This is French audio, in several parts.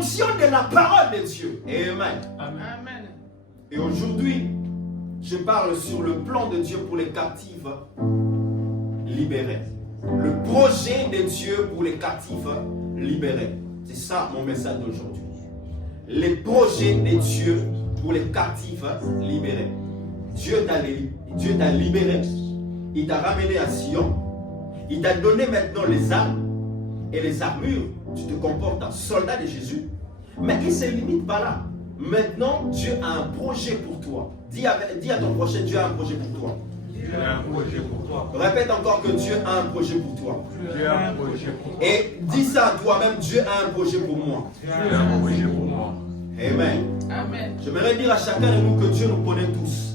fonction de la parole de Dieu. Amen. Amen. Et aujourd'hui, je parle sur le plan de Dieu pour les captifs libérés. Le projet de Dieu pour les captifs libérés. C'est ça mon message d'aujourd'hui. Les projets de Dieu pour les captifs libérés. Dieu t'a libéré. Il t'a ramené à Sion. Il t'a donné maintenant les armes et les armures. Tu te comportes en soldat de Jésus. Mais il ne se limite pas là. Maintenant, Dieu a un projet pour toi. Dis à ton prochain, Dieu a un projet pour toi. Dieu a un projet pour toi. Répète encore que Dieu a un projet pour toi. Dieu a un projet pour toi. Et dis ça à toi-même, Dieu a un projet pour moi. Dieu a un projet pour moi. Amen. Amen. J'aimerais dire à chacun de nous que Dieu nous connaît tous.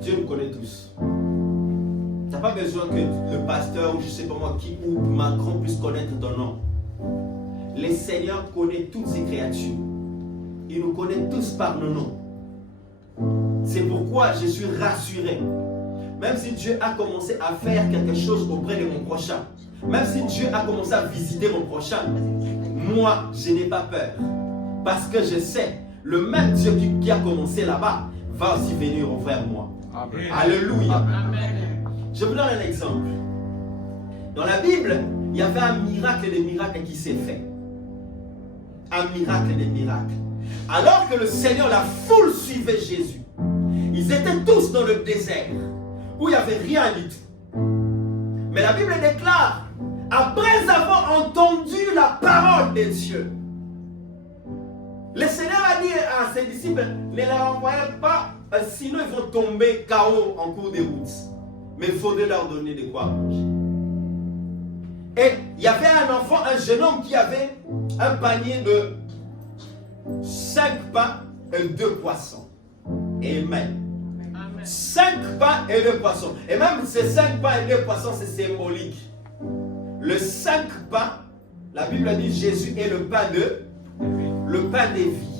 Dieu nous connaît tous. Tu n'as pas besoin que le pasteur ou je ne sais pas moi qui ou Macron puisse connaître ton nom. Le Seigneur connaît toutes ses créatures. Il nous connaît tous par nos noms. C'est pourquoi je suis rassuré. Même si Dieu a commencé à faire quelque chose auprès de mon prochain, même si Dieu a commencé à visiter mon prochain, moi, je n'ai pas peur. Parce que je sais, le même Dieu qui a commencé là-bas va aussi venir envers moi. Amen. Alléluia. Amen. Je vous donne un exemple. Dans la Bible, il y avait un miracle des miracles qui s'est fait. Un miracle des miracles. Alors que le Seigneur, la foule suivait Jésus. Ils étaient tous dans le désert, où il n'y avait rien du tout. Mais la Bible déclare, après avoir entendu la parole de Dieu, le Seigneur a dit à ses disciples, ne les renvoyez pas, sinon ils vont tomber KO en cours de route. Mais il faudrait leur donner de quoi manger. Et il y avait un enfant, un jeune homme qui avait un panier de 5 pains et 2 poissons. Amen. 5 pains et 2 poissons. Et même ces 5 pains et 2 poissons, c'est symbolique. Le 5 pains, la Bible dit Jésus est le pain de vie.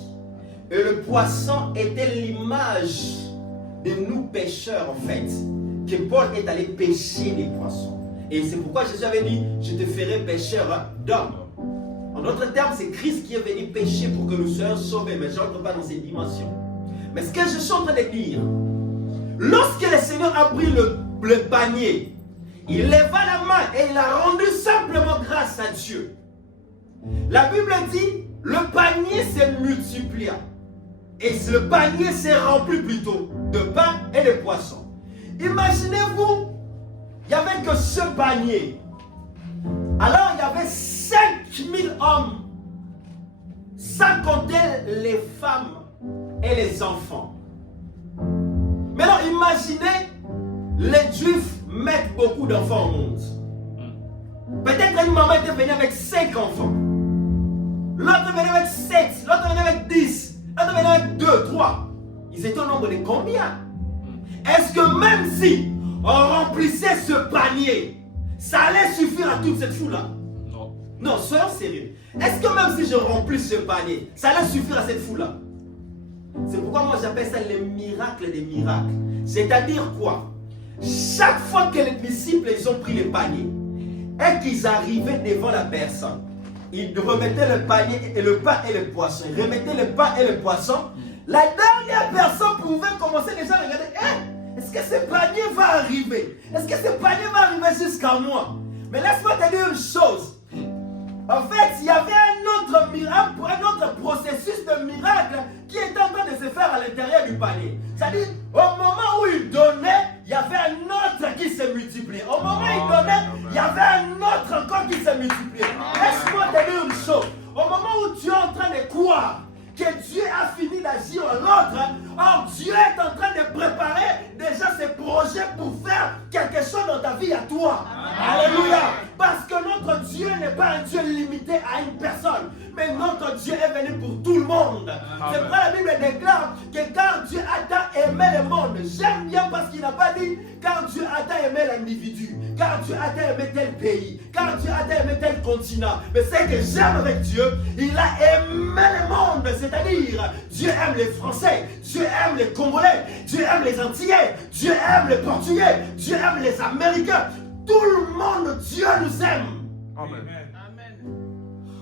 Et le poisson était l'image de nous pécheurs en fait. Que Paul est allé pêcher des poissons. Et c'est pourquoi Jésus avait dit, je te ferai pêcheur d'hommes. En d'autres termes, c'est Christ qui est venu pécher pour que nous soyons sauvés. Mais je n'entre pas dans ces dimensions. Mais ce que je suis en train de dire, lorsque le Seigneur a pris le panier, il leva la main et il a rendu simplement grâce à Dieu. La Bible dit, le panier s'est multiplié. Et le panier s'est rempli plutôt de pain et de poissons. Imaginez-vous, il n'y avait que ce panier. Alors il y avait 5000 hommes, sans compter les femmes et les enfants. Maintenant imaginez, les Juifs mettent beaucoup d'enfants au monde. Peut-être une maman était venue avec 5 enfants. L'autre venait avec 7, l'autre venait avec 10, l'autre venait avec 2, 3. Ils étaient au nombre de combien? Est-ce que même si on remplissait ce panier, ça allait suffire à toute cette foule-là? Non. Non, soyons sérieux. Est-ce que même si je remplis ce panier, ça allait suffire à cette foule-là? C'est pourquoi moi j'appelle ça les miracles des miracles. C'est-à-dire quoi? Chaque fois que les disciples ils ont pris le panier et qu'ils arrivaient devant la personne, ils remettaient le panier et le pain et le poisson. Ils remettaient le pain et le poisson. La dernière personne pouvait commencer déjà à regarder. Est-ce que ce panier va arriver? Est-ce que ce panier va arriver jusqu'à moi? Mais laisse-moi te dire une chose. En fait, il y avait un autre processus de miracle qui était en train de se faire à l'intérieur du panier. C'est-à-dire, au moment où il donnait, il y avait un autre qui se multipliait. Au moment où il donnait, il y avait un autre encore qui se multipliait. Laisse-moi te dire une chose. Au moment où tu es en train de croire que Dieu a fini d'agir en l'autre, or Dieu est en train de préparer déjà ses projets pour faire quelque chose dans ta vie à toi. Alléluia. Parce que notre Dieu n'est pas un Dieu limité à une personne, mais notre Dieu est venu pour tout le monde. C'est pourquoi la Bible déclare que car Dieu a tant aimé le monde, j'aime bien parce qu'il n'a pas dit car Dieu a tant aimé l'individu, car Dieu a tant aimé tel pays, car Dieu a tant aimé tel continent. Mais c'est que j'aime avec Dieu, il a aimé le monde, c'est-à-dire Dieu aime les Français, Dieu aime les Congolais, Dieu aime les Antillais, Dieu aime les Portugais, Dieu aime les Américains. Tout le monde, Dieu nous aime. Amen.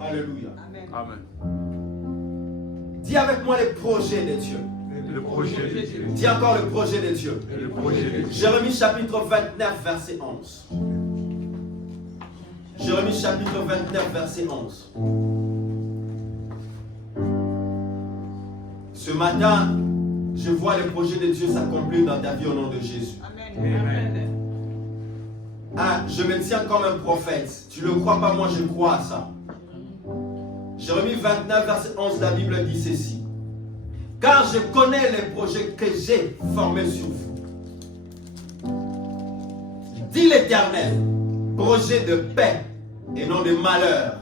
Alléluia. Amen. Amen. Dis avec moi les projets de Dieu. Le projet de Dieu. Dis encore le projet de Dieu. Le projet de Dieu. Jérémie chapitre 29, verset 11. Jérémie chapitre 29, verset 11. Ce matin, je vois le projet de Dieu s'accomplir dans ta vie au nom de Jésus. Amen. Ah, je me tiens comme un prophète. Tu ne le crois pas, moi je crois à ça. Jérémie 29, verset 11, la Bible dit ceci. Car je connais les projets que j'ai formés sur vous. Dit l'Éternel, projet de paix et non de malheur,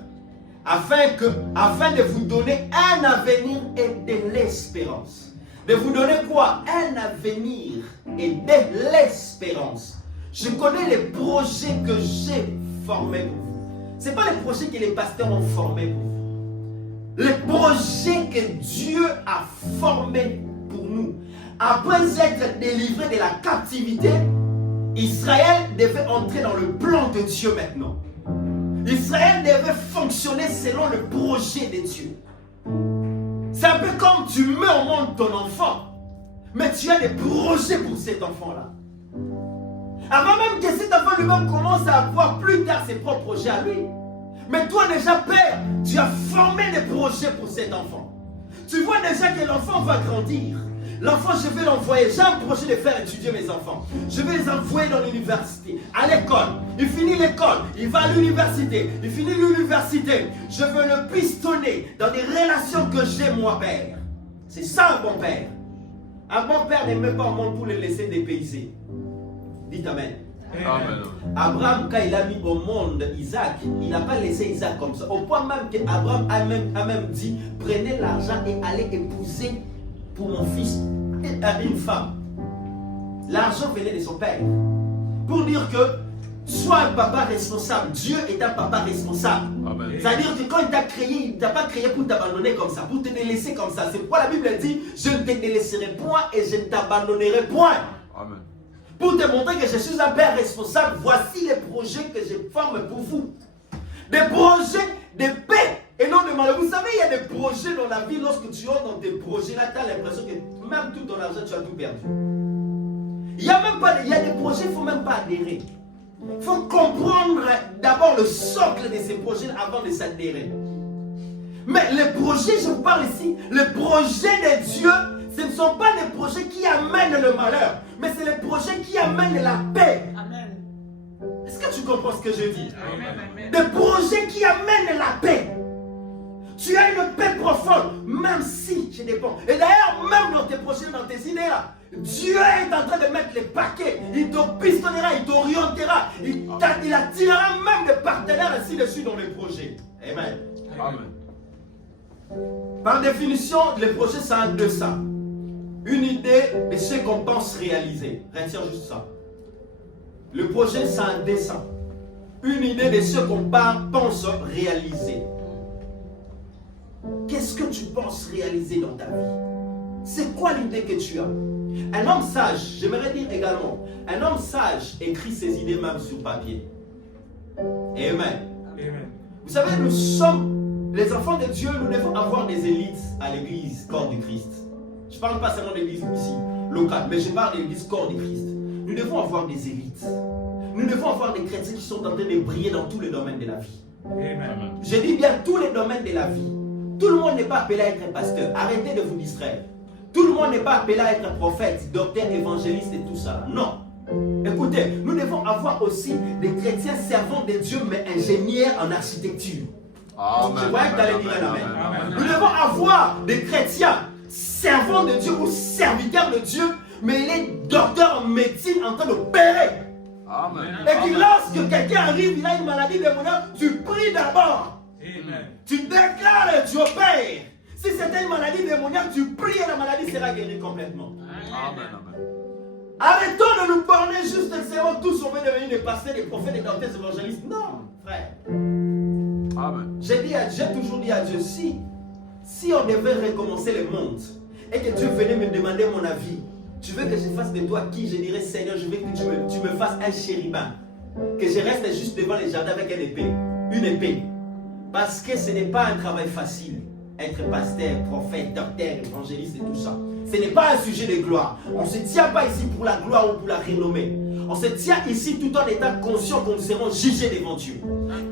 afin de vous donner un avenir et de l'espérance. De vous donner quoi? Un avenir et de l'espérance. Je connais les projets que j'ai formés pour vous. Ce n'est pas les projets que les pasteurs ont formés pour vous. Les projets que Dieu a formés pour nous. Après être délivré de la captivité, Israël devait entrer dans le plan de Dieu maintenant. Israël devait fonctionner selon le projet de Dieu. C'est un peu comme tu mets au monde ton enfant, mais tu as des projets pour cet enfant-là. Avant même que cet enfant lui-même commence à avoir plus tard ses propres projets à lui. Mais toi déjà, père, tu as formé des projets pour cet enfant. Tu vois déjà que l'enfant va grandir. L'enfant, je vais l'envoyer. J'ai un projet de faire étudier mes enfants. Je vais les envoyer dans l'université, à l'école. Il finit l'école, il va à l'université. Il finit l'université. Je veux le pistonner dans des relations que j'ai, moi, père. C'est ça un bon père. Un bon père ne met pas au monde pour le laisser dépayser. Dites Amen. Amen. Abraham, quand il a mis au monde Isaac, il n'a pas laissé Isaac comme ça. Au point même qu'Abraham a même dit, prenez l'argent et allez épouser pour mon fils une femme. L'argent venait de son père. Pour dire que sois un papa responsable. Dieu est un papa responsable. C'est-à-dire que quand il t'a créé, il ne t'a pas créé pour t'abandonner comme ça, pour te délaisser comme ça. C'est pourquoi la Bible dit, je ne te délaisserai point et je ne t'abandonnerai point. Amen. Pour te montrer que je suis un père responsable, voici les projets que je forme pour vous. Des projets de paix et non de malheur. Vous savez, il y a des projets dans la vie, lorsque tu entres dans tes projets, là, tu as l'impression que même tout ton argent, tu as tout perdu. Il y a des projets, il ne faut même pas adhérer. Il faut comprendre d'abord le socle de ces projets avant de s'adhérer. Mais les projets, je vous parle ici, les projets de Dieu, ce ne sont pas des projets qui amènent le malheur, mais c'est les projets qui amènent la paix. Amen. Est-ce que tu comprends ce que je dis? Amen. Des projets qui amènent la paix. Tu as une paix profonde, même si je dépends. Et d'ailleurs, même dans tes projets, dans tes idées là, Dieu est en train de mettre les paquets. Il te pistonnera, il t'orientera, il attirera même des partenaires ainsi de suite dans les projets. Amen. Amen. Par définition, les projets, c'est un 200. Une idée de ce qu'on pense réaliser. Retiens juste ça. Le projet, c'est un dessin. Une idée de ce qu'on pense réaliser. Qu'est-ce que tu penses réaliser dans ta vie? C'est quoi l'idée que tu as? Un homme sage, j'aimerais dire également, un homme sage écrit ses idées même sur papier. Amen. Amen. Vous savez, nous sommes les enfants de Dieu, nous devons avoir des élites à l'église, corps du Christ. Je ne parle pas seulement de l'église ici, locale, mais je parle de l'église corps du Christ. Nous devons avoir des élites. Nous devons avoir des chrétiens qui sont en train de briller dans tous les domaines de la vie. Amen. Je dis bien tous les domaines de la vie. Tout le monde n'est pas appelé à être pasteur. Arrêtez de vous distraire. Tout le monde n'est pas appelé à être prophète, docteur, évangéliste et tout ça. Non. Écoutez, nous devons avoir aussi des chrétiens servants de Dieu, mais ingénieurs en architecture. Amen. Je voyais que tu allais dire un amen. Amen. Nous devons avoir des chrétiens servants de Dieu ou serviteurs de Dieu, mais il est docteur en médecine en train d'opérer. Amen. Et que lorsque quelqu'un arrive, il a une maladie démoniaque, tu pries d'abord. Amen. Tu déclares et tu opères. Si c'était une maladie démoniaque, tu pries et la maladie sera guérie complètement. Amen. Amen. Arrêtons de nous borner juste de savoir tous on veut devenir des pasteurs, des prophètes, des docteurs, des évangélistes. Non, frère. Amen. J'ai toujours dit à Dieu, si on devait recommencer le monde et que Dieu venait me demander mon avis, tu veux que je fasse de toi qui? Je dirais, Seigneur, je veux que tu me fasses un chérubin. Que je reste juste devant les jardins avec une épée. Parce que ce n'est pas un travail facile. Être pasteur, prophète, docteur, évangéliste et tout ça. Ce n'est pas un sujet de gloire. On ne se tient pas ici pour la gloire ou pour la renommée. On se tient ici tout en étant conscient que nous serons jugés devant Dieu.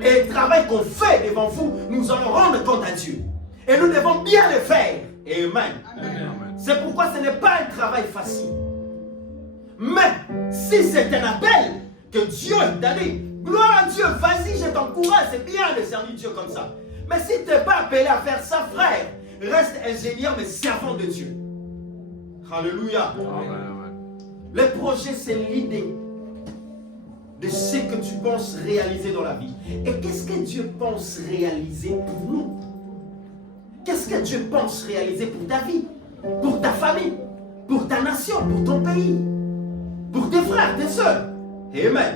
Et le travail qu'on fait devant vous, nous allons rendre compte à Dieu. Et nous devons bien le faire. Amen. Amen. C'est pourquoi ce n'est pas un travail facile. Mais si c'est un appel que Dieu t'a dit, gloire à Dieu, vas-y, je t'encourage, c'est bien de servir Dieu comme ça. Mais si tu n'es pas appelé à faire ça, frère, reste ingénieur mais servant de Dieu. Alléluia. Amen. Le projet, c'est l'idée de ce que tu penses réaliser dans la vie. Et qu'est-ce que Dieu pense réaliser pour nous? Qu'est-ce que Dieu pense réaliser pour ta vie, pour ta famille, pour ta nation, pour ton pays, pour tes frères, tes soeurs? Amen.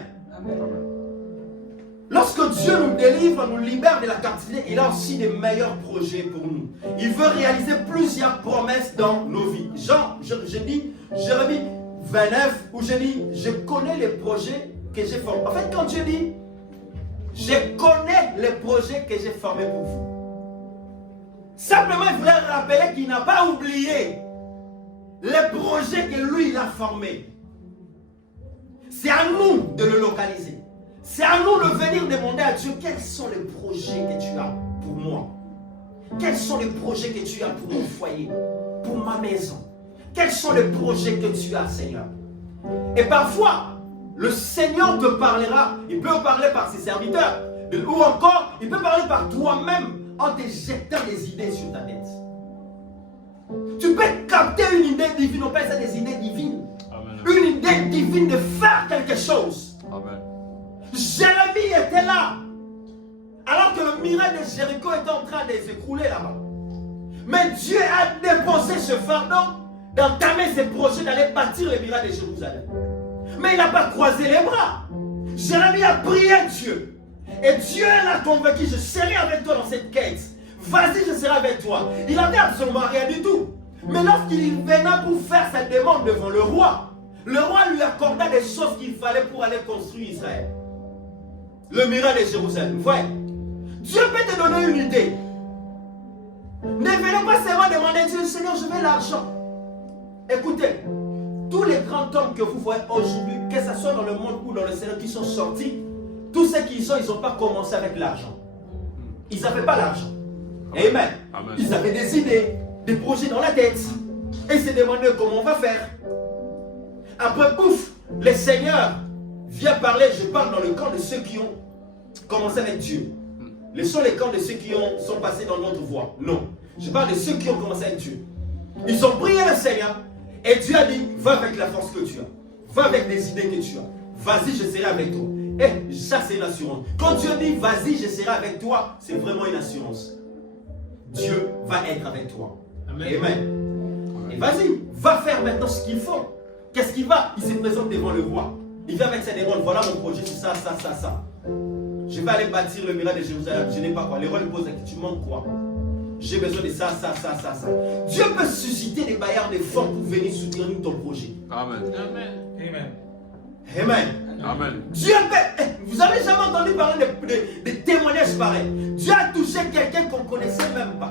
Lorsque Dieu nous délivre, nous libère de la captivité, il a aussi des meilleurs projets pour nous. Il veut réaliser plusieurs promesses dans nos vies. Je dis, Jérémie 29, où je dis, je connais les projets que j'ai formés. En fait, quand Dieu dit, je connais les projets que j'ai formés pour vous. Simplement, il voulait rappeler qu'il n'a pas oublié les projets que lui, il a formés. C'est à nous de le localiser. C'est à nous de venir demander à Dieu quels sont les projets que tu as pour moi. Quels sont les projets que tu as pour mon foyer, pour ma maison. Quels sont les projets que tu as, Seigneur. Et parfois, le Seigneur te parlera. Il peut parler par ses serviteurs. Ou encore, il peut parler par toi-même en te jetant des idées sur ta tête. Tu peux capter une idée divine. On appelle ça des idées divines. Amen. Une idée divine de faire quelque chose. Amen. Jérémie était là. Alors que le miracle de Jéricho était en train de s'écrouler là-bas. Mais Dieu a déposé ce fardeau d'entamer ses projets d'aller bâtir le miracle de Jérusalem. Mais il n'a pas croisé les bras. Jérémie a prié Dieu. Et Dieu l'a convaincu, je serai avec toi dans cette quête. Vas-y, je serai avec toi. Il n'avait absolument rien du tout. Mais lorsqu'il venait pour faire sa demande devant le roi lui accorda des choses qu'il fallait pour aller construire Israël. Le miracle de Jérusalem. Vous voyez, Dieu peut te donner une idée. Ne venez pas seulement demander à Dieu, Seigneur, je veux l'argent. Écoutez, tous les grands hommes que vous voyez aujourd'hui, que ce soit dans le monde ou dans le Seigneur, qui sont sortis, tous ceux qui sont, ils n'ont pas commencé avec l'argent. Ils n'avaient pas l'argent. Amen. Amen. Ils avaient des idées, des projets dans la tête. Et ils se demandaient comment on va faire. Après, pouf, le Seigneur vient parler. Je parle dans le camp de ceux qui ont commencé avec Dieu. Ce sont les camps de ceux qui sont passés dans notre voie. Non. Je parle de ceux qui ont commencé avec Dieu. Ils ont prié le Seigneur. Et Dieu a dit, va avec la force que tu as. Va avec des idées que tu as. Vas-y, je serai avec toi. Et ça, c'est une assurance. Quand Dieu dit, vas-y, je serai avec toi, c'est vraiment une assurance. Dieu va être avec toi. Amen. Amen. Et vas-y, va faire maintenant ce qu'il faut. Qu'est-ce qu'il va? Il se présente devant le roi. Il vient avec ses demandes. Voilà mon projet, c'est ça, ça, ça, ça. Je vais aller bâtir le miracle de Jérusalem. Je n'ai pas quoi. Le roi lui pose la question, tu manques quoi? J'ai besoin de ça, ça, ça, ça, ça. Dieu peut susciter des bailleurs de fonds pour venir soutenir ton projet. Amen. Amen. Amen. Amen. Dieu peut... Vous avez jamais entendu parler de témoignages pareils? Dieu a touché quelqu'un qu'on ne connaissait même pas.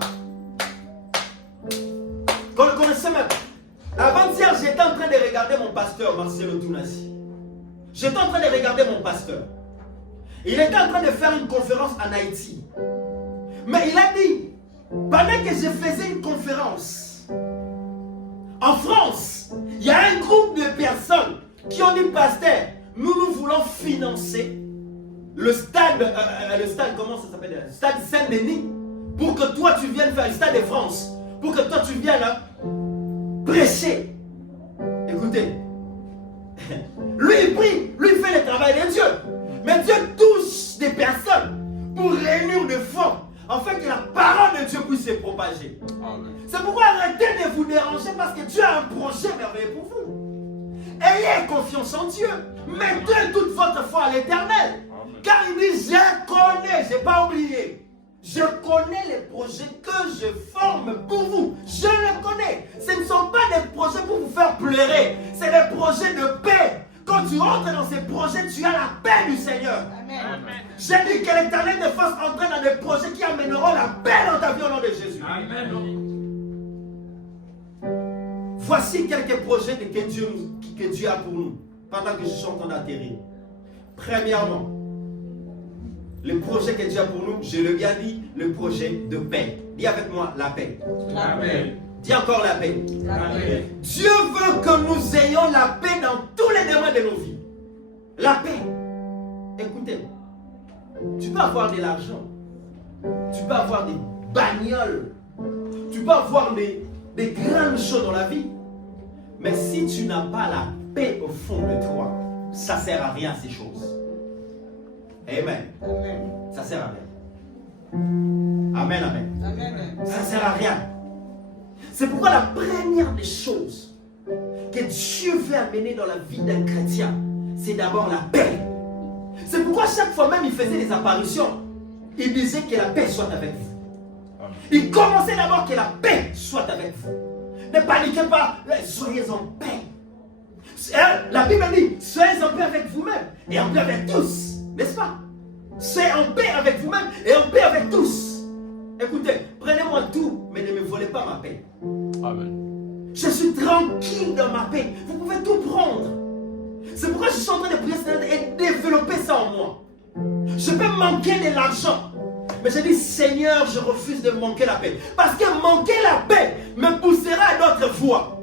Qu'on ne connaissait même pas. Avant-hier, j'étais en train de regarder mon pasteur, Marcelo Tounassi. J'étais en train de regarder mon pasteur. Il était en train de faire une conférence en Haïti. Mais il a dit, pendant que je faisais une conférence en France, il y a un groupe de personnes qui ont dit, pasteur, nous voulons financer le stade, comment ça s'appelle, le stade Saint-Denis, pour que toi tu viennes faire le stade de France, pour que toi tu viennes prêcher. Écoutez, lui il prie, lui il fait le travail de Dieu, mais Dieu touche des personnes pour réunir des fonds, afin que la parole de Dieu puisse se propager. C'est pourquoi arrêtez de vous déranger, parce que Dieu a un projet merveilleux pour vous. Ayez confiance en Dieu. Mettez toute votre foi à l'Éternel. Car il dit, je connais, je n'ai pas oublié. Je connais les projets que je forme pour vous. Je les connais. Ce ne sont pas des projets pour vous faire pleurer. C'est des projets de paix. Quand quand tu entres dans ces projets, tu as la paix du Seigneur. Amen. J'ai dit que l'Éternel te fasse entrer dans des projets qui amèneront la paix dans ta vie au nom de Jésus. Amen. Voici quelques projets que Dieu a pour nous pendant que je suis en train d'atterrir. Premièrement, le projet que Dieu a pour nous, je l'ai bien dit, le projet de paix. Dis avec moi la paix. La paix. Dis encore la paix. La paix. Dieu veut que nous ayons la paix dans tous les domaines de nos vies. La paix. Écoutez, tu peux avoir de l'argent, tu peux avoir des bagnoles, tu peux avoir des grandes choses dans la vie, mais si tu n'as pas la paix au fond de toi, ça ne sert à rien ces choses. Amen. Amen. Ça ne sert à rien. Amen, amen. Amen. Ça ne sert à rien. C'est pourquoi la première des choses que Dieu veut amener dans la vie d'un chrétien, c'est d'abord la paix. C'est pourquoi chaque fois même il faisait des apparitions, il disait que la paix soit avec vous. Il commençait d'abord que la paix soit avec vous. Ne paniquez pas, soyez en paix. La Bible dit, soyez en paix avec vous-même et en paix avec tous, n'est-ce pas? Soyez en paix avec vous-même et en paix avec tous. Écoutez, prenez-moi tout, mais ne me volez pas ma paix. Amen. Je suis tranquille dans ma paix. Vous pouvez tout prendre. C'est pourquoi je suis en train de prier et développer ça en moi. Je peux manquer de l'argent, mais je dis Seigneur, je refuse de manquer la paix. Parce que manquer la paix me poussera à d'autres voies.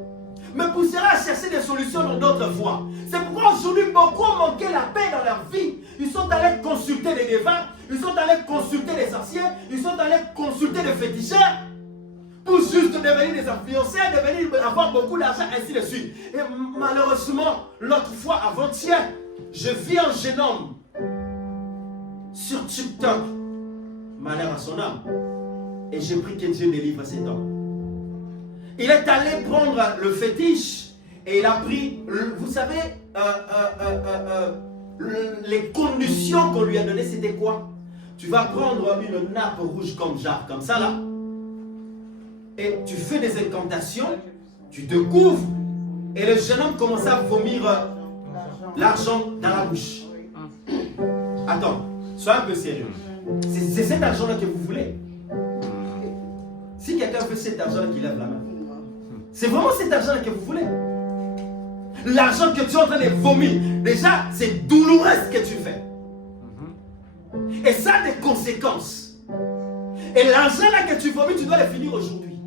Me poussera à chercher des solutions dans d'autres voies. C'est pourquoi aujourd'hui, beaucoup ont manqué la paix dans leur vie. Ils sont allés consulter des devins, ils sont allés consulter des sorciers, ils sont allés consulter des féticheurs pour juste devenir des influenceurs, devenir avoir beaucoup d'argent, ainsi de suite. Et malheureusement, l'autre fois, avant-hier, je vis un jeune homme sur TikTok, malheur à son âme, et j'ai pris que Dieu délivre cet homme. Il est allé prendre le fétiche et il a pris, vous savez, les conditions qu'on lui a données, c'était quoi? Tu vas prendre une nappe rouge comme jarre, comme ça là, et tu fais des incantations, tu te couvres, et le jeune homme commence à vomir l'argent dans la bouche. Attends, sois un peu sérieux. C'est cet argent-là que vous voulez. Si quelqu'un veut cet argent-là, qu'il lève la main. C'est vraiment cet argent-là que vous voulez. L'argent que tu es en train de vomir, déjà, c'est douloureux ce que tu fais. Et ça a des conséquences. Et l'argent-là que tu vomis, tu dois le finir aujourd'hui.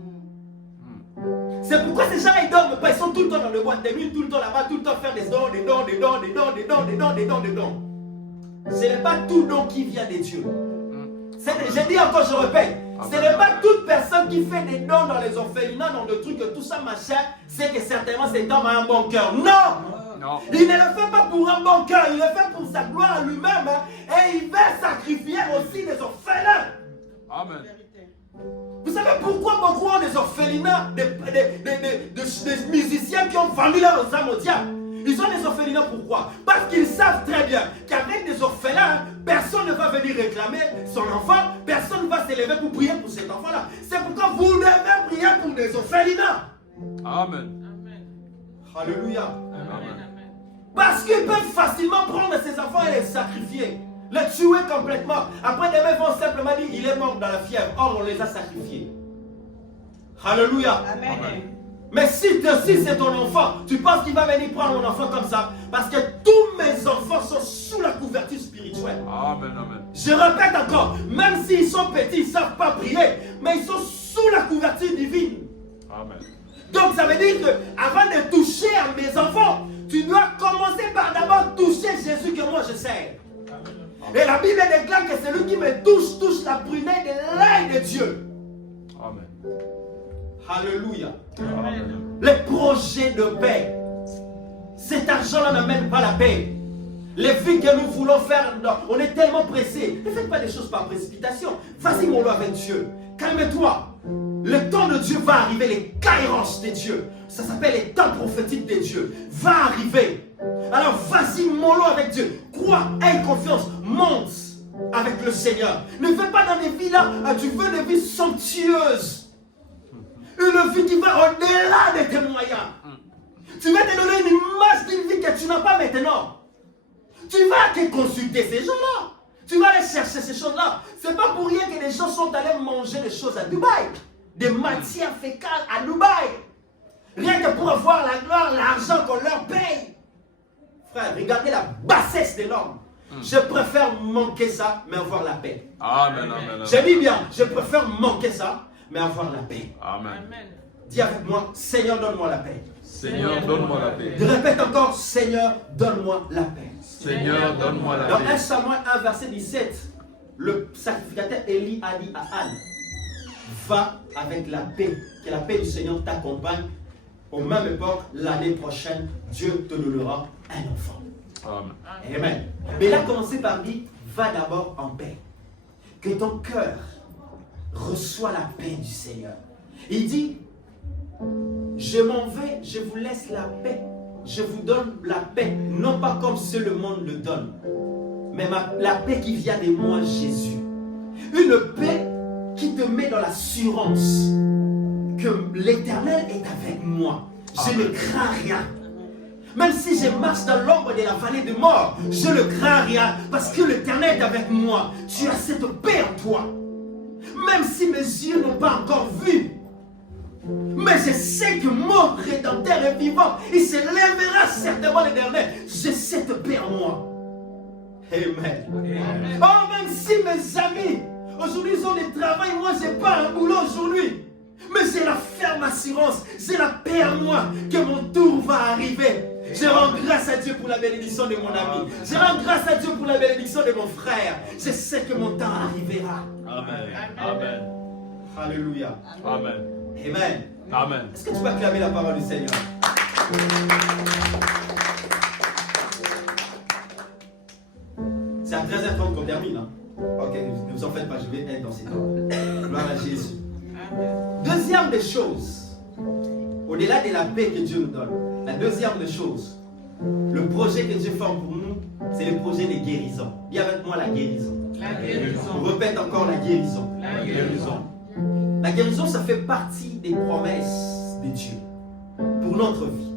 C'est pourquoi ces gens-là, ils dorment pas. Ils sont tout le temps dans le boîte de nuit, tout le temps là-bas, tout le temps faire des dons, des dons, des dons, des dons, des dons, des dons, des dons, des dons. Ce n'est pas tout don qui vient de Dieu. Je dis encore, je répète, ce n'est pas toute personne qui fait des dons dans les orphelinats, dans le truc, tout ça, machin, c'est que certainement cet homme a un bon cœur. Non! Non. Il ne le fait pas pour un bon cœur, il le fait pour sa gloire à lui-même, hein, et il va sacrifier aussi des orphelins. Amen. Vous savez pourquoi beaucoup ont des orphelinats, des musiciens qui ont vendu leurs âmes au diable? Ils ont des orphelinats, pourquoi? Parce qu'ils savent très bien qu'avec des orphelins, personne ne va venir réclamer son enfant, personne ne va s'élever pour prier pour cet enfant-là. C'est pourquoi vous devez prier pour des orphelinats. Amen. Alléluia. Amen. Parce qu'ils peuvent facilement prendre ces enfants et les sacrifier, les tuer complètement. Après, des mecs vont simplement dire il est mort dans la fièvre. Or, on les a sacrifiés. Alléluia. Amen. Mais si c'est ton enfant, tu penses qu'il va venir prendre mon enfant comme ça? Parce que tous mes enfants sont sous la couverture spirituelle. Amen. Amen. Je répète encore, même s'ils sont petits, ils ne savent pas prier, mais ils sont sous la couverture divine. Amen. Donc ça veut dire que avant de toucher à mes enfants, tu dois commencer par d'abord toucher Jésus que moi je sers. Et la Bible déclare que celui qui me touche, touche la prunelle de l'œil de Dieu. Amen. Alléluia. Amen. Les projets de paix. Cet argent-là n'amène pas la paix. Les vies que nous voulons faire, on est tellement pressés. Ne faites pas des choses par précipitation. Vas-y, mon Dieu, avec Dieu. Calme-toi. Le temps de Dieu va arriver, les kairos de Dieu. Ça s'appelle les temps prophétiques de Dieu. Va arriver. Alors vas-y, mollo avec Dieu. Crois, aie confiance, monte avec le Seigneur. Ne fais pas dans des vies là, tu veux des vies somptueuses. Une vie qui va au-delà de tes moyens. Tu vas te donner une image d'une vie que tu n'as pas maintenant. Tu vas te consulter ces gens-là. Tu vas aller chercher ces choses-là. C'est pas pour rien que les gens sont allés manger des choses à Dubaï. Des matières fécales à Dubaï. Rien que pour avoir la gloire, l'argent qu'on leur paye. Frère, regardez la bassesse de l'homme. Je préfère manquer ça, mais avoir la paix. Amen, amen. Je dis bien, je préfère manquer ça, mais avoir la paix. Amen. Dis avec moi, Seigneur, donne-moi la paix. Seigneur, donne-moi la paix. Répète encore, Seigneur, donne-moi la paix. Seigneur, donne-moi la Dans paix. 1 Samuel 1, verset 17, le sacrificateur Élie a dit à Anne, va avec la paix, que la paix du Seigneur t'accompagne. Au même époque, l'année prochaine, Dieu te donnera un enfant. Amen. Amen. Mais il a commencé par dire, va d'abord en paix. Que ton cœur reçoit la paix du Seigneur. Il dit, je m'en vais, je vous laisse la paix. Je vous donne la paix, non pas comme ce le monde le donne, mais la paix qui vient de moi, Jésus. Une paix qui te met dans l'assurance que l'Éternel est avec moi. Je ne crains rien. Même si je marche dans l'ombre de la vallée de mort, je ne crains rien parce que l'Éternel est avec moi. Tu as cette paix en toi. Même si mes yeux n'ont pas encore vu, mais je sais que mon Rédempteur est vivant. Il se lèvera certainement l'Éternel. J'ai cette paix en moi. Amen. Amen. Oh, même si mes amis, aujourd'hui ils ont des travail, moi je n'ai pas un boulot aujourd'hui. Mais j'ai la ferme assurance, j'ai la paix en moi que mon tour va arriver. Je rends grâce à Dieu pour la bénédiction de mon ami. Je rends grâce à Dieu pour la bénédiction de mon frère. Je sais que mon temps arrivera. Amen. Amen. Alléluia. Amen. Amen. Amen. Est-ce que tu peux acclamer la parole du Seigneur? C'est à 13h30 qu'on termine. Hein? Ok, ne vous en faites pas, je vais être dans ces temps. Gloire à Jésus. Deuxième des choses, au-delà de la paix que Dieu nous donne, la deuxième des choses, le projet que Dieu forme pour nous, c'est le projet de guérison. Dis avec moi la guérison. La guérison. On répète encore la guérison. La guérison. La guérison, ça fait partie des promesses de Dieu pour notre vie.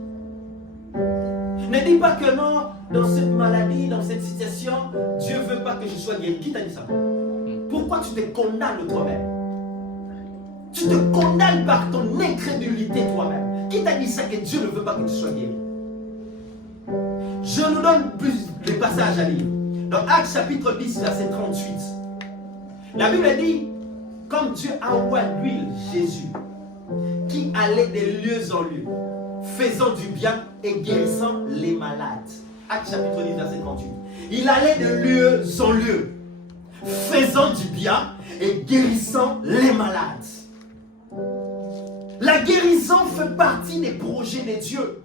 Ne dis pas que non, dans cette maladie, dans cette situation, Dieu ne veut pas que je sois guéri. Qui t'a dit ça? Pourquoi tu te condamnes toi-même? Tu te condamnes par ton incrédulité toi-même. Qui t'a dit ça que Dieu ne veut pas que tu sois guéri? Je nous donne plus de passages à lire. Dans Actes chapitre 10, verset 38, la Bible dit, comme Dieu envoie l'huile, Jésus, qui allait de lieu en lieu, faisant du bien et guérissant les malades. Actes chapitre 10, verset 38. Il allait de lieu en lieu, faisant du bien et guérissant les malades. La guérison fait partie des projets de Dieu.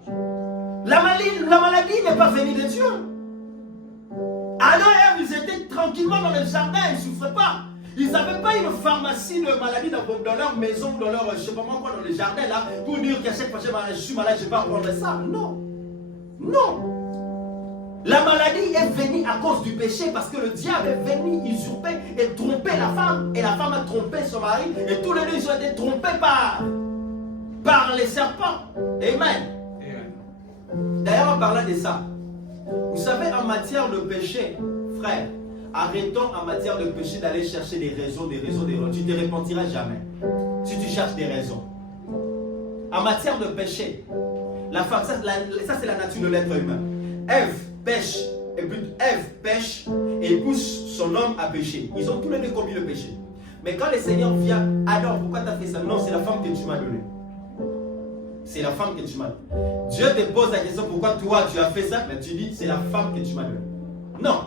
La maladie n'est pas venue de Dieu. Adam et Ève, ils étaient tranquillement dans le jardin, ils ne souffraient pas. Ils n'avaient pas une pharmacie de maladie dans leur maison, dans leur, je ne sais pas moi quoi, dans le jardin là, pour dire qu'à chaque fois que je suis malade, je ne vais pas prendre ça. Non. Non. La maladie est venue à cause du péché parce que le diable est venu usurper et tromper la femme. Et la femme a trompé son mari et tous les deux ils ont été trompés par les serpents. Amen. D'ailleurs, en parlant de ça, vous savez, en matière de péché, frère, arrêtons en matière de péché d'aller chercher des raisons. Tu ne te repentiras jamais si tu cherches des raisons. En matière de péché, la femme, ça c'est la nature de l'être humain. Ève pêche, et puis Ève pêche et pousse son homme à pécher. Ils ont tous les deux commis le péché. Mais quand le Seigneur vient, alors pourquoi tu as fait ça? Non, c'est la femme que tu m'as donnée. C'est la femme que tu m'as donnée. Dieu te pose la question pourquoi toi tu as fait ça, mais tu dis c'est la femme que tu m'as donnée. Non,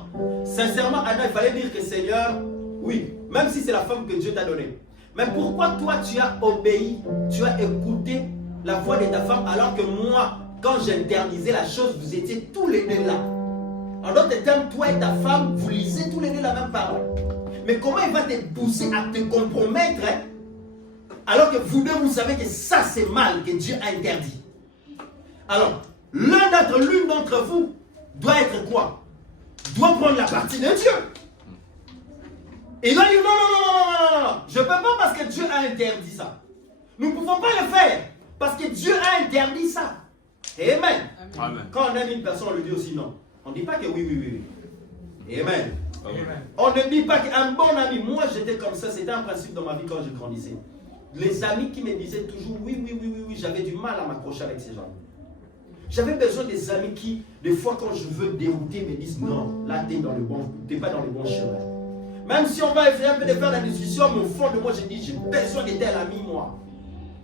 sincèrement, Adam, il fallait dire que Seigneur, oui, même si c'est la femme que Dieu t'a donnée. Mais pourquoi toi tu as obéi, tu as écouté la voix de ta femme alors que moi, quand j'interdisais la chose, vous étiez tous les deux là. En d'autres termes, toi et ta femme, vous lisez tous les deux la même parole. Mais comment il va te pousser à te compromettre alors que vous deux, vous savez que ça c'est mal, que Dieu a interdit. Alors, l'une d'entre vous doit être quoi? Doit prendre la partie de Dieu. Et là, il dit non, je ne peux pas parce que Dieu a interdit ça. Nous ne pouvons pas le faire parce que Dieu a interdit ça. Amen. Amen. Quand on aime une personne, on lui dit aussi non. On ne dit pas que oui, oui, oui, oui. Amen. Amen. On ne dit pas qu'un bon ami, moi j'étais comme ça, c'était un principe dans ma vie quand je grandissais. Les amis qui me disaient toujours oui, oui, oui, oui, oui, j'avais du mal à m'accrocher avec ces gens. J'avais besoin des amis qui, des fois quand je veux dérouter, me disent non, là t'es pas dans le bon chemin. Même si on va essayer un peu de faire la discussion, mais au fond de moi, je dis, j'ai besoin de tel ami, moi.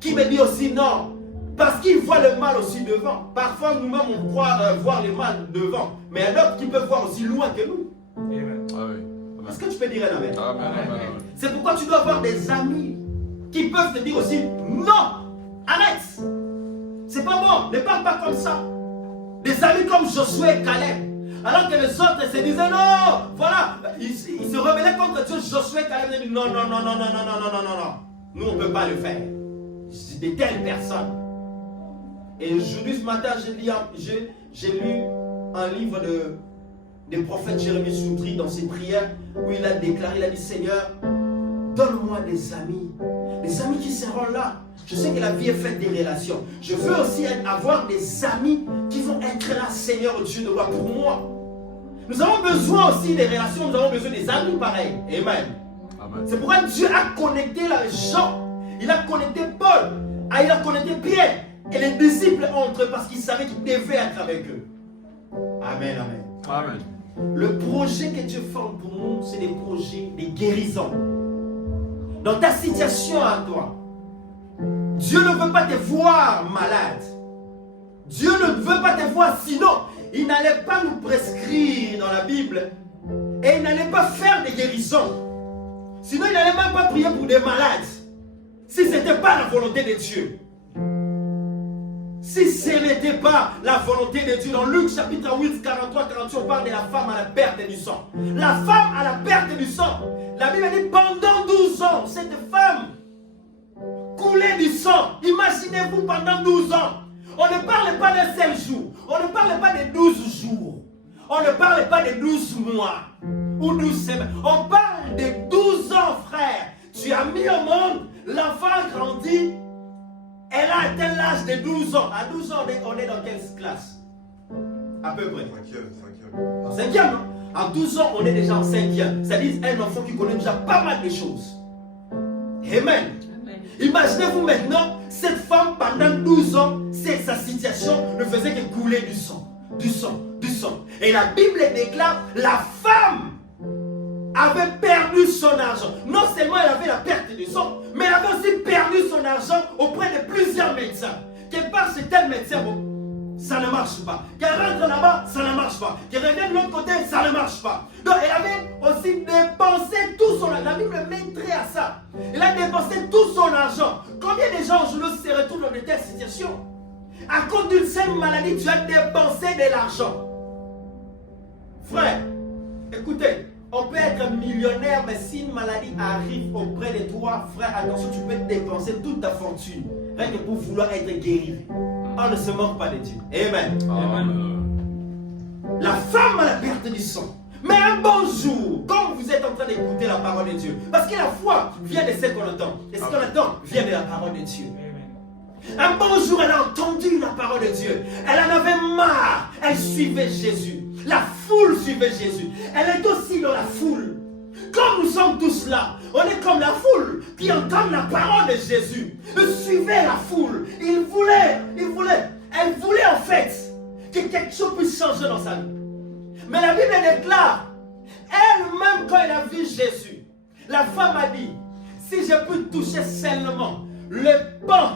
Qui me dit aussi non. Parce qu'il voit le mal aussi devant. Parfois, nous-mêmes, on croit voir le mal devant. Mais il y a d'autres qui peuvent voir aussi loin que nous. Amen. Ah oui. Est-ce que tu peux dire un amen? Amen. Amen. C'est pourquoi tu dois avoir des amis qui peuvent te dire aussi non, arrête. C'est pas bon, ne parle pas comme ça. Des amis comme Josué et Caleb. Alors que les autres se disaient non, voilà, ils se rebellaient contre Dieu. Josué et Caleb disaient non, non, non, non, non, non, non, non, non, non, non. Nous, on ne peut pas le faire. C'est de telles personnes. Et aujourd'hui, ce matin, j'ai lu un livre du prophète Jérémie Soutri dans ses prières où il a déclaré, il a dit Seigneur, donne-moi des amis qui seront là. Je sais que la vie est faite des relations. Je veux aussi avoir des amis qui vont être là, Seigneur Dieu de loi, pour moi. Nous avons besoin aussi des relations, nous avons besoin des amis pareils. Amen. Amen. C'est pourquoi Dieu a connecté les gens. Il a connecté Paul, il a connecté Pierre et les disciples entre eux parce qu'il savait qu'il devait être avec eux. Amen, amen. Amen. Le projet que Dieu forme pour nous, c'est des projets de guérison. Dans ta situation à toi, Dieu ne veut pas te voir malade. Dieu ne veut pas te voir, sinon il n'allait pas nous prescrire dans la Bible et il n'allait pas faire des guérisons. Sinon il n'allait même pas prier pour des malades. Si ce n'était pas la volonté de Dieu. Si ce n'était pas la volonté de Dieu. Dans Luc chapitre 8, 43-48, on parle de la femme à la perte du sang. La femme à la perte du sang. La Bible dit pendant 12 ans, cette femme coulait du sang. Imaginez-vous pendant 12 ans. On ne parle pas d'un seul jour. On ne parle pas de 12 jours. On ne parle pas de 12 mois ou 12 semaines. On parle de 12 ans, frère. Tu as mis au monde, l'enfant a grandi. Elle a atteint l'âge de 12 ans. À 12 ans, on est dans quelle classe? À peu près. En 5e, non? À 12 ans, on est déjà en 5e. C'est-à-dire un enfant qui connaît déjà pas mal de choses. Amen. Imaginez-vous maintenant, cette femme pendant 12 ans, sa situation ne faisait que couler du sang, du sang, du sang. Et la Bible déclare, la femme avait perdu son argent. Non seulement elle avait la perte du sang, mais elle avait aussi perdu son argent auprès de plusieurs médecins. Qu'elle part chez tel médecin, bon, ça ne marche pas. Qu'elle rentre là-bas, ça ne marche pas. Qu'elle revienne de l'autre côté, ça ne marche pas. Donc elle avait aussi dépensé tout son argent. La Bible mettrait à ça. Elle a dépensé tout son argent. Combien de gens aujourd'hui se retrouvent dans de telles situations? À cause d'une seule maladie, tu as dépensé de l'argent. Frère, écoutez, on peut être millionnaire, mais si une maladie arrive auprès de toi, frère, attention, tu peux dépenser toute ta fortune, rien que pour vouloir être guéri. On ne se moque pas de Dieu. Amen. Amen. La femme a la perte du sang. Mais un bon jour, quand vous êtes en train d'écouter la parole de Dieu, parce que la foi vient de ce qu'on entend, et ce qu'on entend vient de la parole de Dieu. Un bon jour, elle a entendu la parole de Dieu. Elle en avait marre. Elle suivait Jésus. La foule suivait Jésus. Elle est aussi dans la foule. Comme nous sommes tous là, on est comme la foule qui entend la parole de Jésus. Elle suivait la foule. Elle voulait en fait que quelque chose puisse changer dans sa vie. Mais la Bible déclare, elle-même quand elle a vu Jésus, la femme a dit, si je peux toucher seulement le pan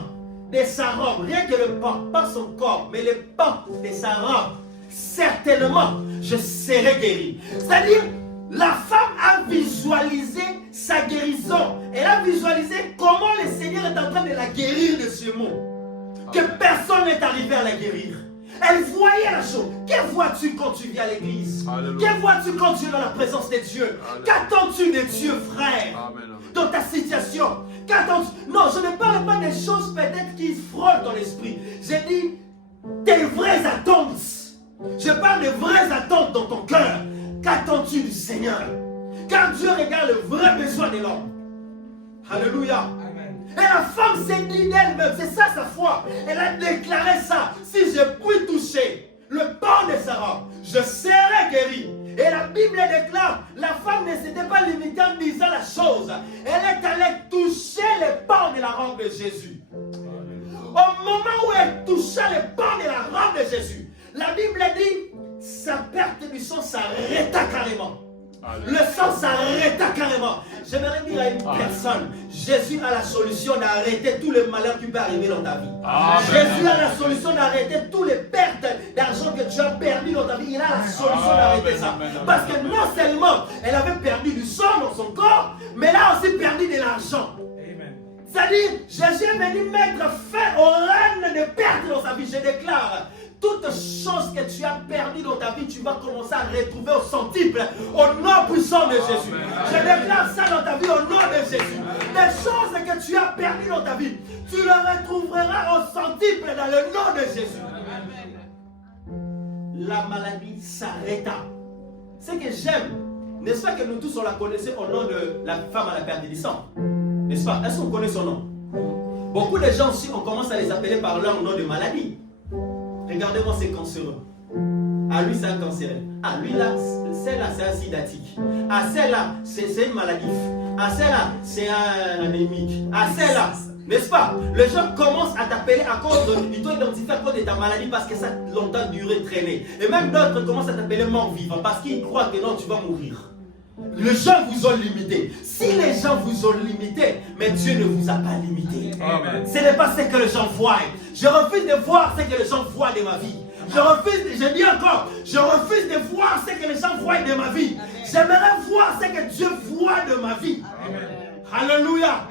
de sa robe, rien que le pan, pas son corps, mais le pan de sa robe, certainement je serai guéri. C'est-à-dire, la femme a visualisé sa guérison. Elle a visualisé comment le Seigneur est en train de la guérir de ce mot. Que personne n'est arrivé à la guérir. Elle voyait la chose. Que vois-tu quand tu viens à l'église? Que vois-tu quand tu es dans la présence de Dieu? Qu'attends-tu de Dieu, frère? Amen. Dans ta situation? Non, je ne parle pas des choses peut-être qui frôlent ton esprit. J'ai dit tes vraies attentes. Je parle des vraies attentes dans ton cœur. Qu'attends-tu du Seigneur? Car Dieu regarde le vrai besoin de l'homme. Alléluia. Amen. Et la femme s'est dit d'elle-même, c'est ça sa foi. Elle a déclaré ça. Si si je puis toucher le pan de sa robe, je serai guéri. Et la Bible déclare, la femme ne s'était pas limitée en disant la chose. Elle est allée toucher le pan de la robe de Jésus. Au moment où elle toucha le pan de la robe de Jésus, la Bible dit, sa perte du sang s'arrêta carrément. Le sang s'arrêta carrément. J'aimerais dire à une personne, Jésus a la solution d'arrêter tous les malheurs qui peuvent arriver dans ta vie. Jésus a la solution d'arrêter toutes les pertes d'argent que tu as perdu dans ta vie. Il a la solution d'arrêter ça. Parce que non seulement elle avait perdu du sang dans son corps, mais elle a aussi perdu de l'argent. C'est-à-dire, Jésus est venu mettre fin au règne de perte dans sa vie. Je déclare, toute chose que tu as perdu dans ta vie, tu vas commencer à retrouver au centuple, au nom puissant de Jésus. Je déclare ça dans ta vie au nom de Jésus. Les choses que tu as perdues dans ta vie, tu les retrouveras au centuple dans le nom de Jésus. La maladie s'arrêta. Ce que j'aime, n'est-ce pas que nous tous on la connaissons au nom de la femme à la perte du sang? N'est-ce pas? Est-ce qu'on connaît son nom? Beaucoup de gens aussi, on commence à les appeler par leur nom de maladie. Regardez-moi ces cancéreux. Ah, lui, c'est un cancéreux. Ah, lui, là, celle-là, c'est un sidatique. Ah, celle-là, c'est une maladie. Ah, celle-là, c'est un anémique. Ah, celle-là, n'est-ce pas? Les gens commencent à t'appeler à cause de... Ils t'ont identifié à cause de ta maladie parce que ça a longtemps duré, traîné. Et même d'autres commencent à t'appeler mort vivant parce qu'ils croient que non, tu vas mourir. Les gens vous ont limité. Si les gens vous ont limité, mais Dieu ne vous a pas limité. Amen. Ce n'est pas ce que les gens voient. Je refuse de voir ce que les gens voient de ma vie. Je dis encore, je refuse de voir ce que les gens voient de ma vie. J'aimerais voir ce que Dieu voit de ma vie. Amen. Alléluia.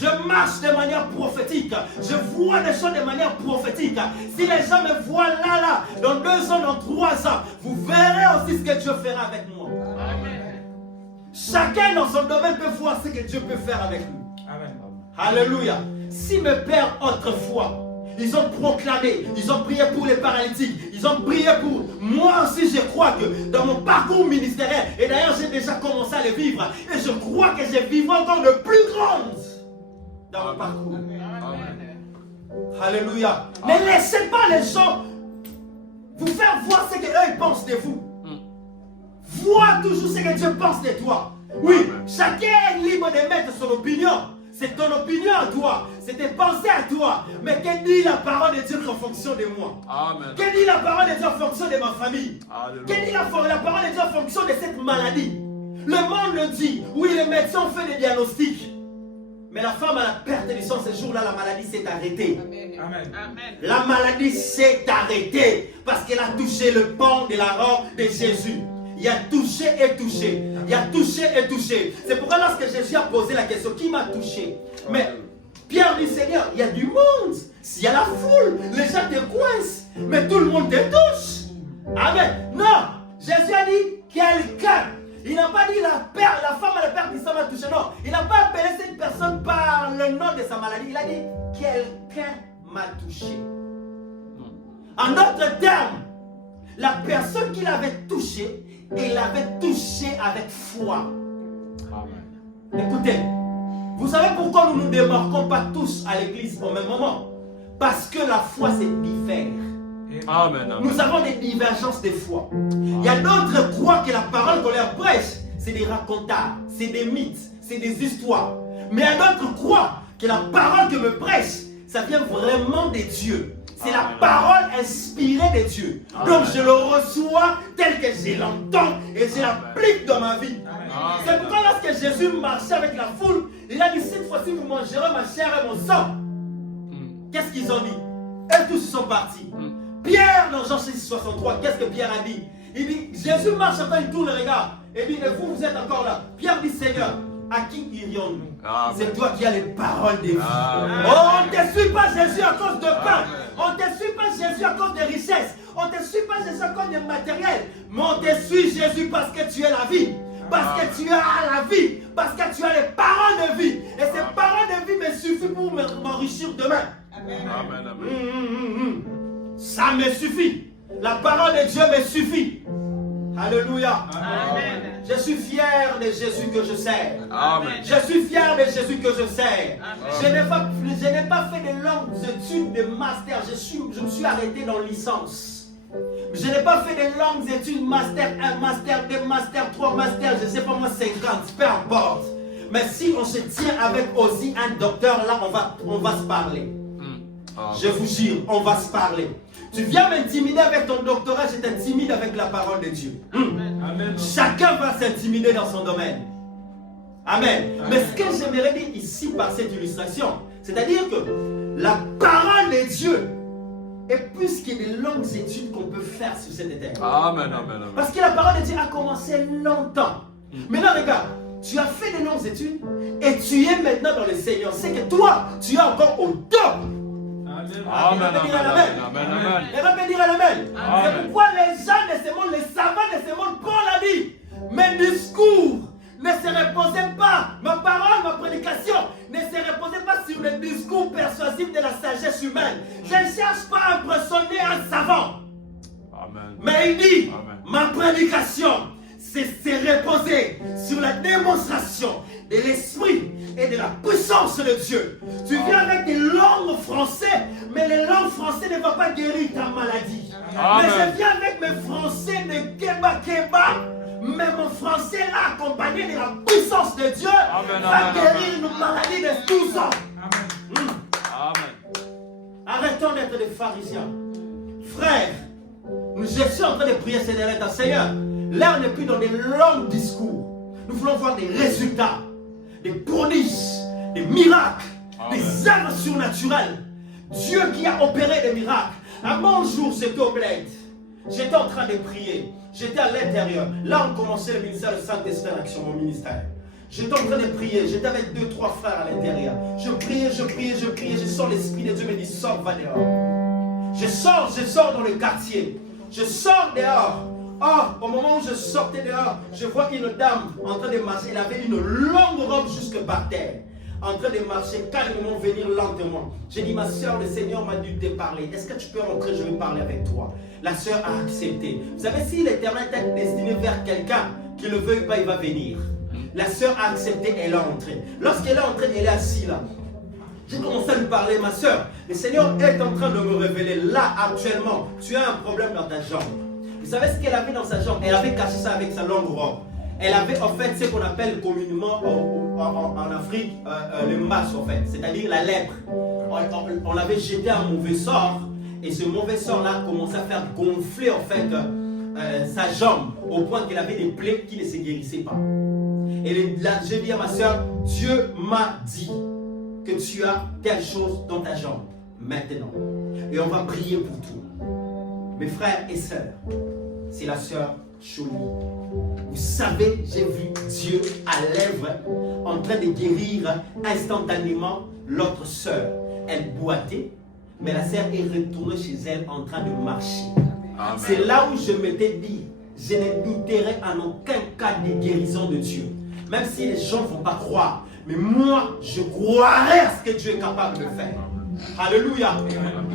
Je marche de manière prophétique. Je vois des choses de manière prophétique. Si les gens me voient là, dans 2 ans, dans 3 ans, vous verrez aussi ce que Dieu fera avec moi. Amen. Chacun dans son domaine peut voir ce que Dieu peut faire avec lui. Amen. Alléluia. Si mes pères autrefois, ils ont proclamé, ils ont prié pour les paralytiques, ils ont prié pour moi aussi, je crois que dans mon parcours ministériel, et d'ailleurs j'ai déjà commencé à le vivre, et je crois que je vivrai encore de plus grandes dans mon parcours. Amen. Alléluia. Amen. Ne laissez pas les gens vous faire voir ce qu'eux ils pensent de vous. Vois toujours ce que Dieu pense de toi. Oui, chacun est libre de mettre son opinion. C'est ton opinion à toi. C'est tes pensées à toi. Mais que dit la parole de Dieu en fonction de moi? Amen. Que dit la parole de Dieu en fonction de ma famille? Alléluia. Que dit la parole de Dieu en fonction de cette maladie? Le monde dit, oui, les médecins ont fait des diagnostics. Mais la femme à la perte du sang, ce jour-là, la maladie s'est arrêtée. Amen. La maladie s'est arrêtée parce qu'elle a touché le pan de la robe de Jésus. Il a touché et touché. Il a touché et touché. C'est pourquoi lorsque Jésus a posé la question, qui m'a touché? Mais Pierre dit, Seigneur, il y a du monde. S'il y a la foule, les gens te coincent. Mais tout le monde te touche. Amen. Non. Jésus a dit, quelqu'un. Il n'a pas dit la femme à la perte du sang m'a touché. Non. Il n'a pas appelé cette personne par le nom de sa maladie. Il a dit, quelqu'un m'a touché. En d'autres termes, la personne qui l'avait touché, il l'avait touché avec foi. Amen. Écoutez, vous savez pourquoi nous ne nous démarquons pas tous à l'église au même moment? Parce que la foi c'est diffère. Amen. Nous avons des divergences de foi. Il y a d'autres qui croient que la parole qu'on leur prêche, c'est des racontards, c'est des mythes, c'est des histoires. Mais il y a d'autres qui croient que la parole que me prêche, ça vient vraiment de Dieu. C'est la parole inspirée de Dieu. Donc je le reçois tel que je l'entends et je l'applique dans ma vie. C'est pourquoi lorsque Jésus marchait avec la foule, il a dit, cette fois-ci vous mangerez ma chair et mon sang. Qu'est-ce qu'ils ont dit? Eux tous sont partis. Pierre dans Jean 6, 63, qu'est-ce que Pierre a dit? Il dit, Jésus marche, après il tourne le regard. Et il dit, et vous êtes encore là. Pierre dit, Seigneur, à qui irions-nous? C'est toi qui as les paroles de vie. Oh, on ne te suit pas Jésus à cause de pain. On ne te suit pas Jésus à cause de richesse. On ne te suit pas Jésus à cause de matériel. Mais on te suit Jésus parce que tu es la vie. Parce que tu as la vie. Parce que tu as les paroles de vie. Et ces paroles de vie me suffisent pour m'enrichir demain. Amen. Ça me suffit. La parole de Dieu me suffit. Alléluia. Amen. Je suis fier de Jésus que je sers. Amen. Je suis fier de Jésus que je sers. Je n'ai pas fait de longues longues études de master. Je me suis arrêté dans licence. Je n'ai pas fait de longues études, master 1, master 2, master 3, master, je ne sais pas moi, 50, peu importe. Mais si on se tient avec aussi un docteur, là, on va se parler. Je vous jure, on va se parler. Tu viens m'intimider avec ton doctorat, je t'intimide avec la parole de Dieu. Amen. Chacun va s'intimider dans son domaine. Amen. Mais ce que j'aimerais dire ici par cette illustration, c'est-à-dire que la parole de Dieu est plus que des longues études qu'on peut faire sur cette terre. Amen. Parce que la parole de Dieu a commencé longtemps. Maintenant, regarde, tu as fait des longues études et tu es maintenant dans le Seigneur. C'est que toi, tu es encore au top. Amen. Et va me dire amen. C'est pourquoi les gens de ce monde, les savants de ce monde, Paul a dit, mes discours ne se reposaient pas, ma parole, ma prédication ne se reposait pas sur le discours persuasif de la sagesse humaine. Je ne cherche pas à impressionner un savant. Amen. Mais il dit, Amen. ma prédication, c'est se reposer sur la démonstration de l'esprit et de la puissance de Dieu. Tu viens avec des langues français, mais les langues français ne vont pas guérir ta maladie. Amen. Mais je viens avec mes français de Keba, mais mon français là, accompagné de la puissance de Dieu, va guérir une maladie de 12 ans. Amen. Arrêtons d'être des pharisiens. Frères, je suis en train de prier Seigneur, Seigneur, l'heure n'est plus dans des longs discours. Nous voulons voir des résultats, des prodiges, des miracles, des œuvres surnaturelles. Dieu qui a opéré des miracles. Un bon jour, j'étais au bled. J'étais en train de prier. J'étais à l'intérieur. Là, on commençait le ministère de Saint-Esprit en action, mon ministère. J'étais en train de prier. J'étais avec 2-3 frères à l'intérieur. Je priais. Je sens l'Esprit de Dieu me dit, sors, va dehors. Je sors dans le quartier. Je sors dehors. Oh, au moment où je sortais dehors, je vois une dame en train de marcher. Elle avait une longue robe jusque par terre. En train de marcher, calmement, venir lentement. J'ai dit, ma soeur, le Seigneur m'a dû te parler. Est-ce que tu peux rentrer? Je vais parler avec toi. La soeur a accepté. Vous savez, si l'Éternel est destiné vers quelqu'un qui ne le veuille pas, il va venir. La soeur a accepté, elle est entrée. Lorsqu'elle est entrée, elle est assise là. J'ai commencé à lui parler, ma soeur. Le Seigneur est en train de me révéler. Là, actuellement, tu as un problème dans ta jambe. Vous savez ce qu'elle avait dans sa jambe? Elle avait caché ça avec sa longue robe. Elle avait en fait ce qu'on appelle communément en Afrique le mas en fait, c'est-à-dire la lèpre. On l'avait jeté un mauvais sort et ce mauvais sort-là commençait à faire gonfler en fait sa jambe au point qu'elle avait des plaies qui ne se guérissaient pas. Et là, j'ai dit à ma soeur, Dieu m'a dit que tu as telle chose dans ta jambe maintenant. Et on va prier pour toi. Mes frères et sœurs, c'est la sœur Jolie. Vous savez, j'ai vu Dieu à l'œuvre en train de guérir instantanément l'autre sœur. Elle boitait, mais la sœur est retournée chez elle en train de marcher. C'est là où je m'étais dit, je ne douterai en aucun cas des guérisons de Dieu. Même si les gens ne vont pas croire, mais moi, je croirai à ce que Dieu est capable de faire. Alléluia.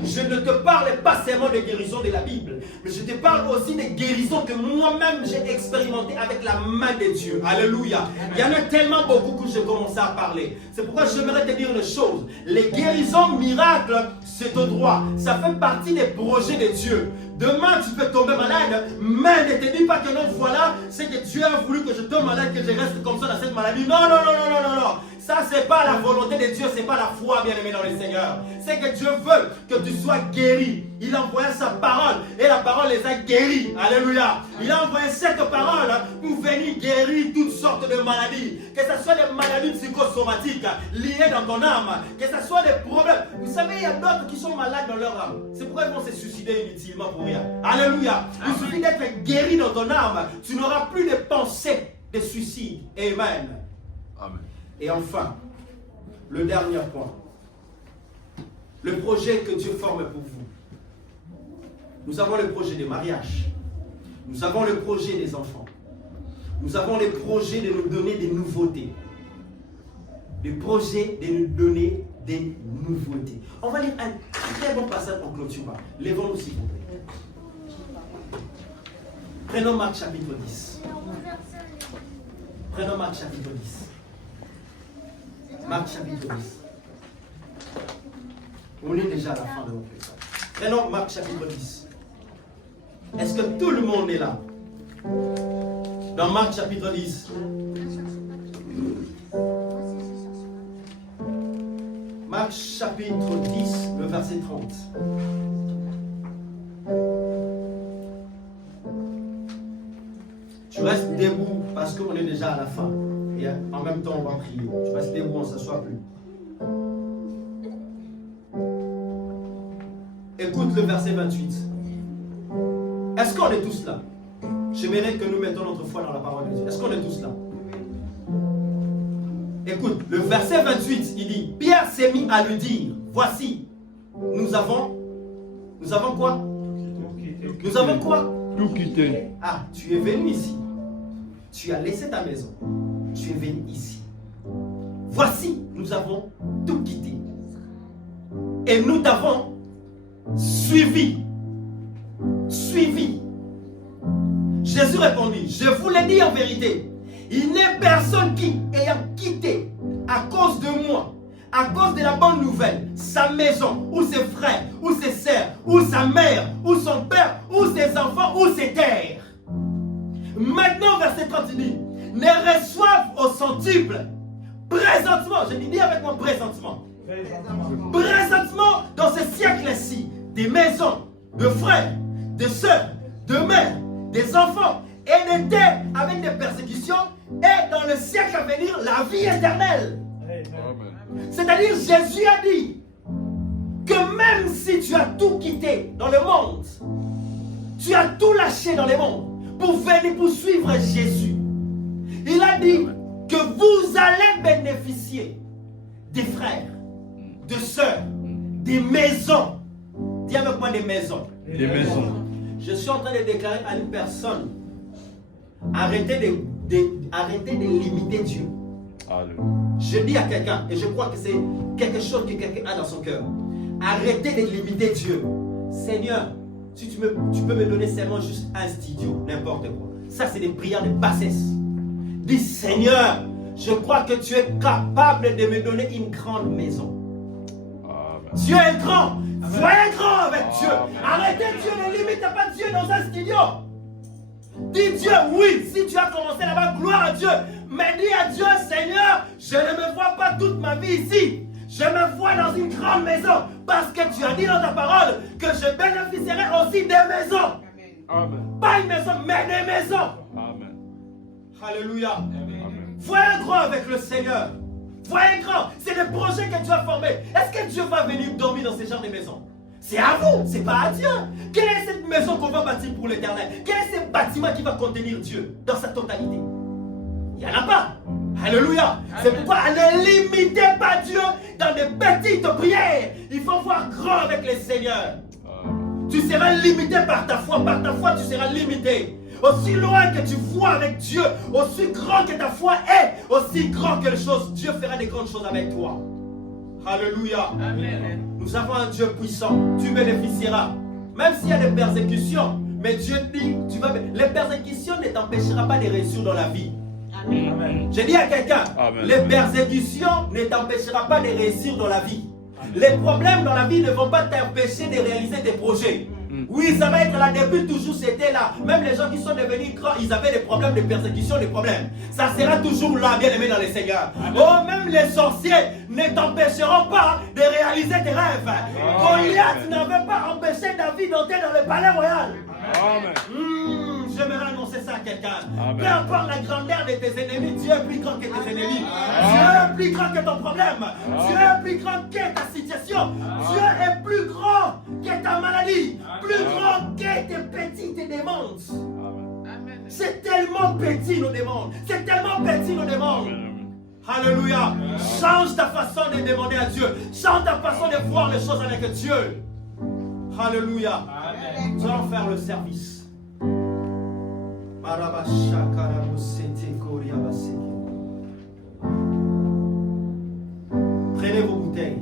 Je ne te parle pas seulement des guérisons de la Bible, mais je te parle aussi des guérisons que moi-même j'ai expérimentées avec la main de Dieu. Alléluia. Il y en a tellement beaucoup que j'ai commencé à parler. C'est pourquoi j'aimerais te dire une chose. Les guérisons miracles, c'est au droit. Ça fait partie des projets de Dieu. Demain, tu peux tomber malade, mais ne te dis pas que non, voilà, c'est que Dieu a voulu que je tombe malade, que je reste comme ça dans cette maladie. Non. Ça, c'est pas la volonté de Dieu, c'est pas la foi, bien-aimé dans le Seigneur. C'est que Dieu veut que tu sois guéri. Il a envoyé sa parole et la parole les a guéris. Alléluia. Il a envoyé cette parole pour venir guérir toutes sortes de maladies. Que ce soit des maladies psychosomatiques liées dans ton âme, que ce soit des problèmes. Vous savez, il y a d'autres qui sont malades dans leur âme. C'est pourquoi ils vont se suicider inutilement pour rien. Alléluia. Il suffit d'être guéri dans ton âme. Tu n'auras plus de pensées de suicide. Amen. Amen. Et enfin, le dernier point. Le projet que Dieu forme pour vous. Nous avons le projet de mariage. Nous avons le projet des enfants. Nous avons le projet de nous donner des nouveautés. Le projet de nous donner des nouveautés. On va lire un très bon passage en clôture. Lèvons-nous s'il vous plaît. Prenons Marc chapitre 10. Prenons Marc chapitre 10. Marc chapitre 10. On est déjà à la fin de notre message. Prenons Marc chapitre 10. Est-ce que tout le monde est là? Dans Marc chapitre 10. Marc chapitre 10, le verset 30. Tu restes debout parce qu'on est déjà à la fin. Et en même temps, on va prier. Tu restes debout, on ne s'assoit plus. Écoute le verset 28. Est-ce qu'on est tous là? J'aimerais que nous mettons notre foi dans la parole de Dieu. Est-ce qu'on est tous là? Écoute, le verset 28, il dit, Pierre s'est mis à lui dire, voici, nous avons quoi? Nous avons quoi? Tout quitter. Ah, tu es venu ici. Tu as laissé ta maison. Tu es venu ici. Voici, nous avons tout quitté. Et nous t'avons suivi. Suivi. Jésus répondit, je vous l'ai dit en vérité, il n'est personne qui, ayant quitté à cause de moi, à cause de la bonne nouvelle, sa maison, ou ses frères, ou ses sœurs, ou sa mère, ou son père, ou ses enfants, ou ses terres. Maintenant, verset 30, il dit, ne reçoivent au centuple, présentement, je dis avec moi présentement, présentement dans ce siècle-ci, des maisons, de frères, de sœurs, de mères, des enfants, et des terres avec des persécutions, et dans le siècle à venir, la vie éternelle. C'est-à-dire, Jésus a dit que même si tu as tout quitté dans le monde, tu as tout lâché dans le monde pour venir pour suivre Jésus, il a dit que vous allez bénéficier des frères, de sœurs, des maisons. Dis avec moi des maisons. Des maisons. Je suis en train de déclarer à une personne, arrêtez de limiter Dieu. Alléluia. Je dis à quelqu'un, et je crois que c'est quelque chose que quelqu'un a dans son cœur, arrêtez de limiter Dieu. Seigneur, si tu peux me donner seulement juste un studio, n'importe quoi. Ça, c'est des prières de bassesse. Dis, Seigneur, je crois que tu es capable de me donner une grande maison. Amen. Dieu est grand. Voyez grand avec Dieu. Arrêtez Dieu, ne limite pas Dieu dans un studio. Dis Dieu, oui, si tu as commencé là-bas, gloire à Dieu. Mais dis à Dieu, Seigneur, je ne me vois pas toute ma vie ici. Je me vois dans une grande maison. Parce que tu as dit dans ta parole que je bénéficierai aussi des maisons. Amen. Pas une maison, mais des maisons. Amen. Alléluia. Amen. Voyez grand avec le Seigneur. Voyez grand, c'est le projet que tu as formé. Est-ce que Dieu va venir dormir dans ce genre de maison? C'est à vous, c'est pas à Dieu. Quelle est cette maison qu'on va bâtir pour l'éternel? Quel est ce bâtiment qui va contenir Dieu dans sa totalité? Il n'y en a pas. Alléluia. C'est pourquoi ne limitez pas Dieu dans des petites prières. Il faut voir grand avec le Seigneur. Tu seras limité par ta foi. Par ta foi, tu seras limité. Aussi loin que tu vois avec Dieu, aussi grand que ta foi est, aussi grand que les choses, Dieu fera des grandes choses avec toi. Alléluia. Amen. Nous avons un Dieu puissant. Tu bénéficieras. Même s'il y a des persécutions. Mais Dieu dit, les persécutions ne t'empêcheront pas de réussir dans la vie. Amen. Je dis à quelqu'un, Amen. les persécutions ne t'empêcheront pas de réussir dans la vie. Les problèmes dans la vie ne vont pas t'empêcher de réaliser des projets. Oui, ça va être là, depuis toujours c'était là. Même les gens qui sont devenus grands, ils avaient des problèmes de persécution, des problèmes. Ça sera toujours là, bien aimé dans les Seigneurs. Oh, même les sorciers ne t'empêcheront pas de réaliser tes rêves. Goliath n'avait pas empêché David d'entrer dans le palais royal. Amen. J'aimerais annoncer ça à quelqu'un. Amen. Peu importe la grandeur de tes ennemis, Dieu est plus grand que tes ennemis. Dieu est plus grand que ton problème. Dieu est plus grand que ta situation. Dieu est plus grand que ta maladie. Plus grand que tes petites démences. C'est tellement petit nos demandes. C'est tellement petit nos demandes. Alléluia. Change ta façon de demander à Dieu. Change ta façon de voir les choses avec Dieu. Alléluia. Nous allons faire le service. Prenez vos bouteilles.